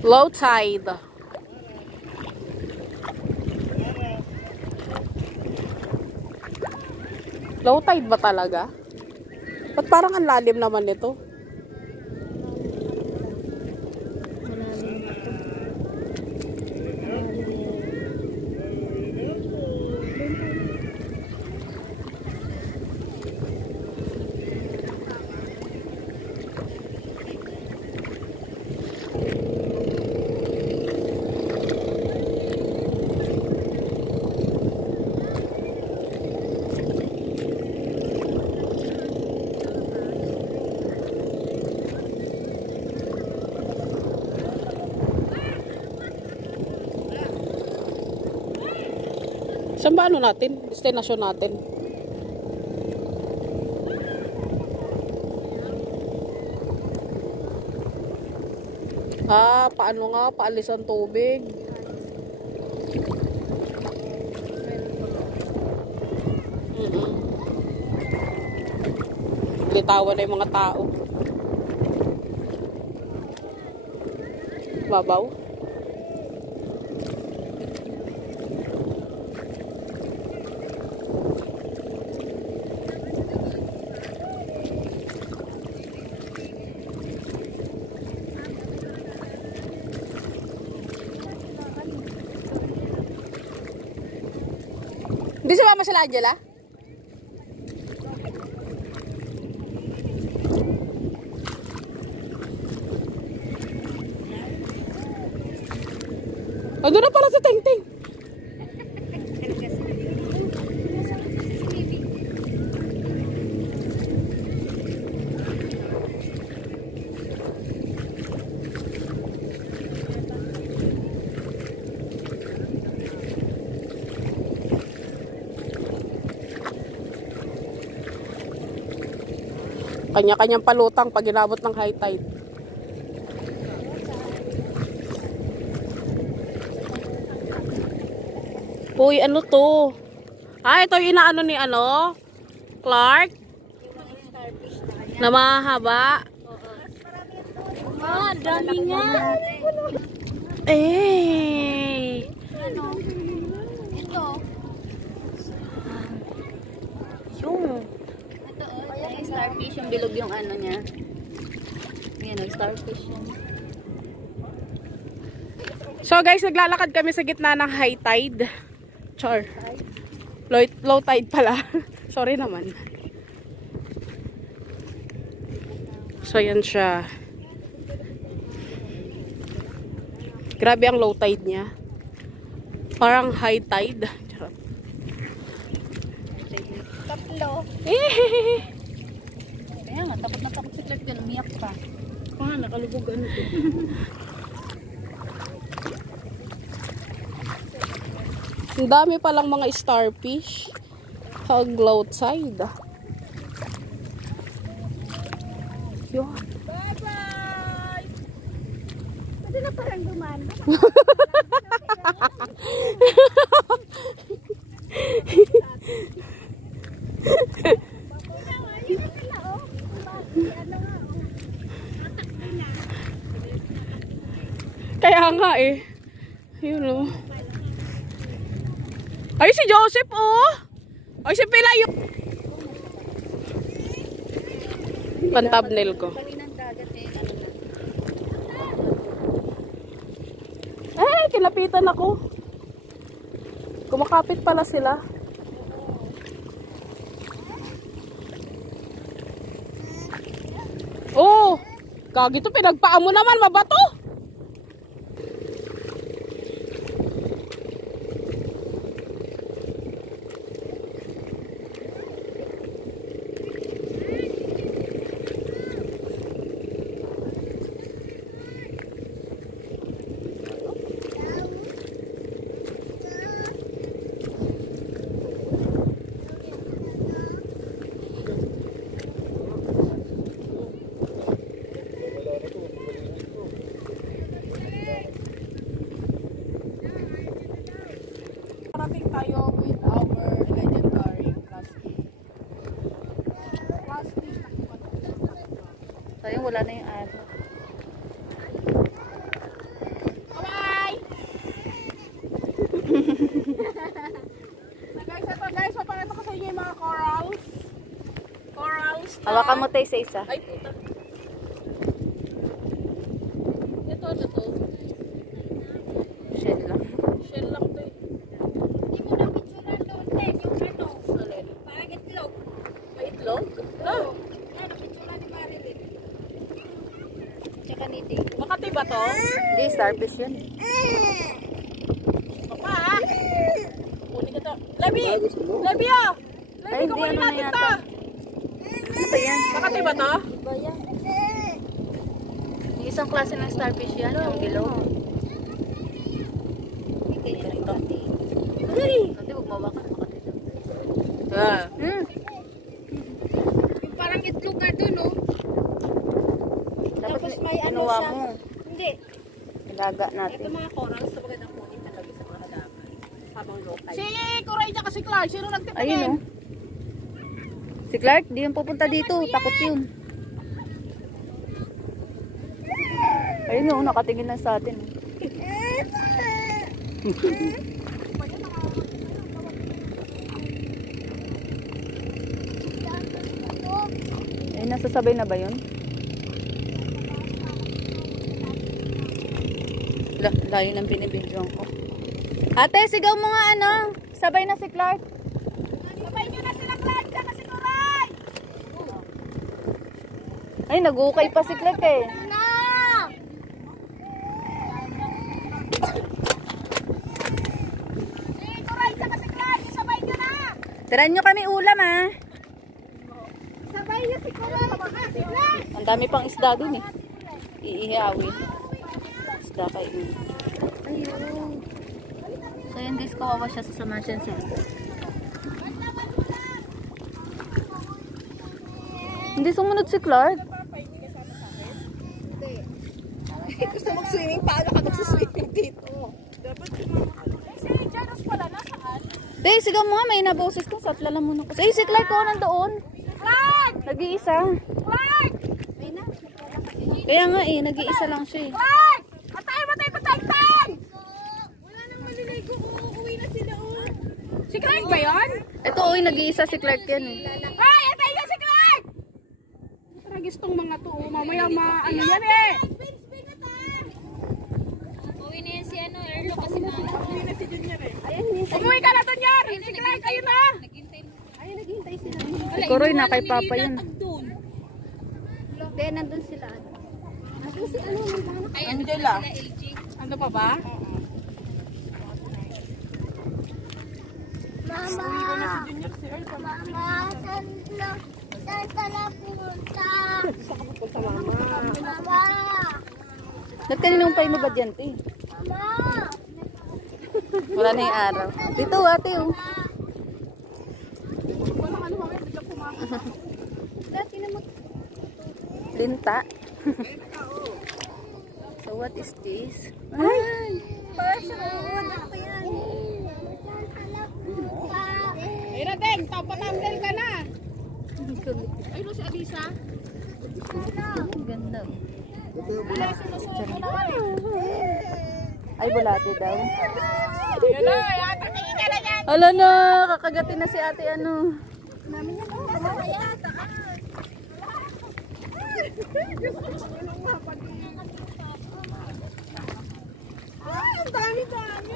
Low tide. Low tide ba talaga? Ba't parang ang lalim naman nito? Saan ba ano natin? Destinasyon natin. Paano nga? Paalis ang tubig. Litawan na yung mga tao. Babaw. Hindi sumama sila, Angela? Ando na pala sa Ting-Ting. Kanya-kanyang palutang pag inabot ng high tide. Uy, ano to? Ito yung inaano ni Clark? Na mahaba? Dami nga. Ano? Ito. Yung. Yung starfish, yung bilog yung ano niya. Yan, starfish yun. So guys, naglalakad kami sa gitna ng high tide. Char. Low tide pala. Sorry naman. So yan siya. Grabe ang low tide niya. Parang high tide. Charot. Tatlo. Kaya nga, takot na takot si Clark dyan. Umiyak pa. Nakalubog ano to. Ang dami palang mga starfish. Pag low tide. Yun. Bye-bye! Pwede na parang dumaan. Kaya nga eh. Yun o. Ay, si Joseph oh. Ay, si Pila yung pan-thumbnail ko. Eh, kinapitan ako. Kumakapit pala sila. Oh, kagi to, pinagpaa mo naman, mabato. Hawakan mo tayo sa isa. Ay, puta. Ito, ano to? Shell lang. Shell lang to eh. Hindi mo na picturean doon din yung ano. Parang itlog. May itlog? Ah, Ano, picturean ni Marilyn. Tsaka ni Dave. Makati ba to? Hindi, starfish yan. Papa, ha? Kunin ka to. Lebi! Lebi, ah! Ay, Lebi, hindi, kukunin ano na natin yata. to. Ano ba yan? Makati ba to? Iba yan. Yung isang klase ng starfish yan, yung dilaw. Bigay niya rin dati. Hindi, huwag mawakan. Makati daw. Ah. Yung parang itlog nga doon, no? Dapat Tapos may ano kinuha siya. mo. Hindi. Ilaga natin. Ito mga corals sa magandang kunin talaga sa mga halaman. Habang low tide. Si Coray niya kasi Clark, sino nagtitingin? Ayun oh. Si Clark, di yung pupunta dito. Takot yun. Ayun oh, nakatingin lang sa atin. Ay, nasasabay na ba yun? Layo ng binibidyoan ko. Ate, sigaw mo nga ano. Sabay na si Clark. Sabay nyo na sila, Clark, tsaka si Coray! Ay, nag-ukay pa si Clark eh. Na! Si Coray, tsaka si Clark, sabay nyo na! Tiran nyo kami ulam ah. Sabay nyo si Coray, tsaka si Clark! Ang dami pang isda dun eh. Iihawin. Isda kayo. Ayun. So yun guys, kawawa siya sa samahan siya. Hindi sumunod si Clark. Gusto mag-swimming, paano ka mag-swimming dito? Dapat si Janos pala, nasaan? Day, sigaw mo nga, may naboses ko. Satla lang muna ko. Ay, si Clark ko nandoon. Clark! Nag-iisa. Clark! Kaya nga eh, nag-iisa lang siya eh. Clark! Patay mo tayo, patay! Wala nang maliligo, uuwi na sila. Si Clark ba yun? Ito, oy, nag-iisa si Clark yan eh. Ay, atay ka si Clark! Tragis tong mga to, mamaya ano yan eh. Uwi na yan si ano, Erlo kasi Umuwi na si Junior eh. Umuwi ka na Junior! Si Clark, ayun na! Ayun, naghihintay sila. Si Kuroy na kay Papa yun. Hindi, nandun sila. Nandun si ano, Ay, Angela. Ano pa ba? Mama! Mama, saan ka na pumunta? Mama! Nagkaninong pa yung ba dyan, te? Mama! Wala na yung araw. Dito, ate, oh. Dati naman. Linta. So, what is this? Ay! Para sa uwan ako yan. Ay, Radeng, tapatanggal ka na. Ay, no, si Alisa. Ang ganda. Ay, sinusunod mo naman eh. Ay, bulate daw. Yun na, yata tingin ka na yan. Hala na, kakagatin na si ate ano. Ay, ang dami-dami.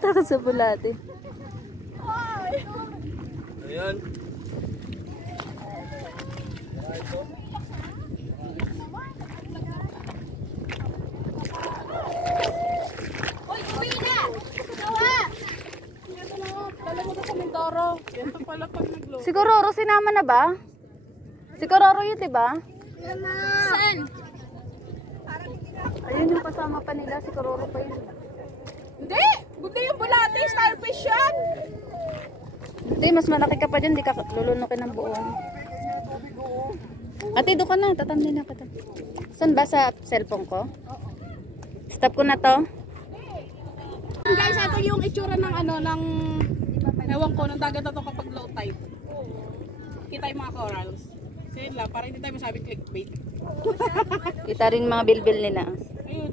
Takot sa bulate. Ayan. Uy, uwi na! Nawa! Ito na, dala mo sa Mindoro. Ito pala pag naglo. Si Kororo sinama na ba? Si Kororo yun, diba? Saan? Ayun yung kasama pa nila, si Kororo pa yun. Hindi! Buti yung bulate, starfish yan. Hindi, mas malaki ka pa dyan, di ka lulunukin ng buong. Ate, doon ka na, tatamnin na kita. Saan ba sa cellphone ko? Stop ko na to. Guys, ito yung itsura ng ano, ng ewan ko, ng dagat na to kapag low tide. Kita yung mga corals. So yun lang, para hindi tayo masabi clickbait. Kita rin mga bilbil nila. Ayun.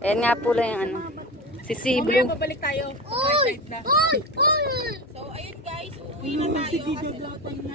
Ayan nga pula yung ano. Si Sea Mamaya Blue. babalik tayo. High tide na. Uy! Uy! Uwi na tayo kasi